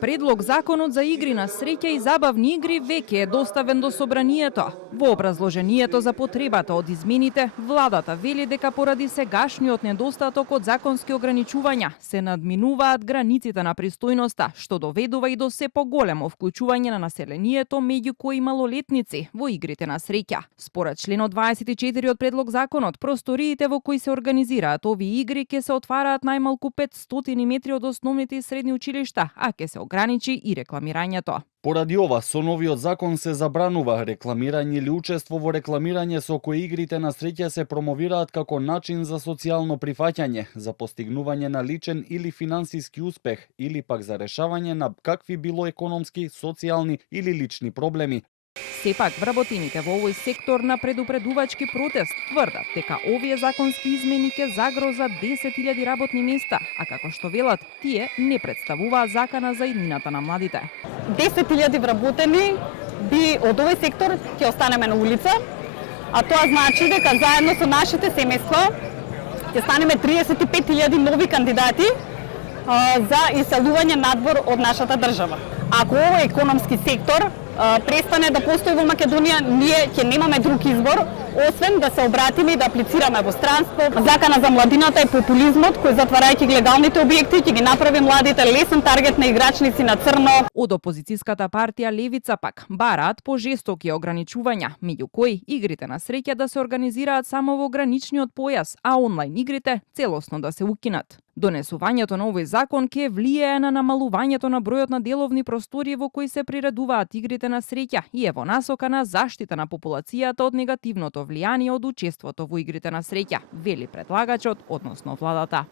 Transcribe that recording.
Предлог законот за игри на среќа и забавни игри веќе е доставен до собранието. Во образложението за потребата од измените, владата вели дека поради сегашниот недостаток од законски ограничувања се надминуваат границите на пристојноста, што доведува и до се поголемо вклучување на населението, меѓу кои малолетници, во игрите на среќа. Според членот 24 од предлог законот, просториите во кои се организираат овие игри ќе се отвараат најмалку 500 метри од основните и средни училишта, а ќе се ограничи и рекламирањето. Поради ова, со новиот закон се забранува рекламирање или учество во рекламирање со кои игрите на среќа се промовираат како начин за социјално прифаќање, за постигнување на личен или финансиски успех, или пак за решавање на какви било економски, социјални или лични проблеми. Сепак, вработените во овој сектор на предупредувачки протест тврдат дека овие законски измени ќе загрозат 10.000 работни места, а како што велат, тие не представуваат закана за иднината на младите. 10.000 вработени би од овој сектор ќе останеме на улица, а тоа значи дека заедно со нашите семејства ќе станеме 35.000 нови кандидати за иселување надвор од нашата држава. Ако овој економски сектор престане да постои во Македонија, ние ќе немаме друг избор, освен да се обратиме и да аплицираме во странство. Закана за младината е популизмот кој, затварајќи легалните објекти, ќе ги направи младите лесен таргет на играчници на црно. Од опозицијската партија Левица пак бараат пожестоки ограничувања, меѓу кои игрите на среќа да се организираат само во граничниот појас, а онлайн игрите целосно да се укинат. Донесувањето на овој закон ќе влијае на намалувањето на бројот на деловни простори во кои се приредуваат игрите на среќа и е во насока на заштита на популацијата од негативното влијание од учеството во игрите на среќа, вели предлагачот, односно владата.